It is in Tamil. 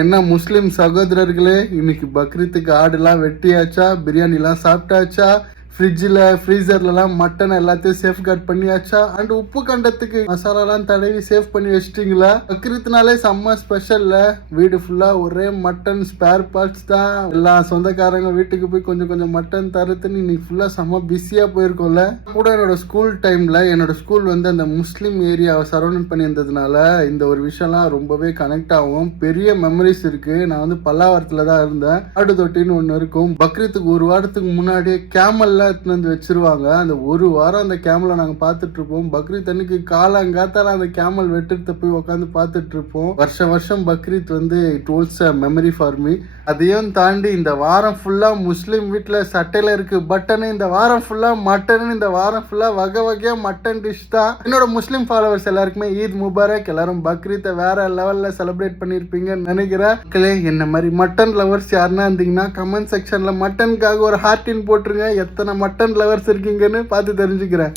என்ன முஸ்லிம் சகோதரர்களே, இன்னைக்கு பக்ரீத்துக்கு ஆடுலாம் வெட்டியாச்சா, பிரியாணிலாம் சாப்பிட்டாச்சா, ஃப்ரிட்ஜில் ஃப்ரீசர்லலாம் மட்டன் எல்லாத்தையும் சேஃப் கார்ட் பண்ணியாச்சா, அண்ட் உப்பு கண்டத்துக்கு மசாலாலாம் தடவி சேஃப் பண்ணி வச்சிட்டிங்களா? பக்ரீத்னாலே செம்ம ஸ்பெஷல்ல. வீடு ஃபுல்லாக ஒரே மட்டன் ஸ்பேர் பார்ட்ஸ் தான். எல்லா சொந்தக்காரங்க வீட்டுக்கு போய் கொஞ்சம் கொஞ்சம் மட்டன் தருத்துன்னு இன்னைக்கு ஃபுல்லாக செம்ம பிஸியாக போயிருக்கோம்ல. கூட என்னோட ஸ்கூல் டைமில் என்னோட ஸ்கூல் வந்து அந்த முஸ்லீம் ஏரியாவை சரௌண்ட் பண்ணி இருந்ததுனால இந்த ஒரு விஷயம்லாம் ரொம்பவே கனெக்ட் ஆகும். பெரிய மெமரிஸ் இருக்கு. நான் வந்து பல்லாவரத்தில் தான் இருந்தேன். ஆடு தொட்டின்னு ஒன்று இருக்கும். பக்ரீத்துக்கு ஒரு வாரத்துக்கு முன்னாடியே கேமல்ல வந்து வச்சிருவாங்க. அந்த ஒரு வாரம் அந்த கேமலை நாங்கள் பார்த்துட்டு இருப்போம். பக்ரீத் அன்னைக்கு காலங்காத்தால அந்த கேமல் வெட்டுறத போய் உட்காந்து பார்த்துட்டு இருப்போம். வருஷம் பக்ரீத் வந்து it holds a memory for me. அதையும் தாண்டி இந்த வாரம் ஃபுல்லா முஸ்லீம் வீட்டில் சட்டையில இருக்கு பட்டனு, இந்த வாரம் ஃபுல்லா மட்டன், இந்த வாரம் ஃபுல்லா வகை வகையா மட்டன் டிஷ் தான். என்னோட முஸ்லீம் ஃபாலோவர்ஸ் எல்லாருக்குமே ஈத் முபாரக். எல்லாரும் பக்ரீத்தை வேற லெவல்ல செலிப்ரேட் பண்ணிருப்பீங்கன்னு நினைக்கிறேன். மக்களே, என்ன மாதிரி மட்டன் லவர்ஸ் யாருன்னா இருந்தீங்கன்னா கமெண்ட் செக்ஷன்ல மட்டனுக்காக ஒரு ஹார்டின் போட்டுருங்க. எத்தனை மட்டன் லவர்ஸ் இருக்கீங்கன்னு பார்த்து தெரிஞ்சுக்கிறேன்.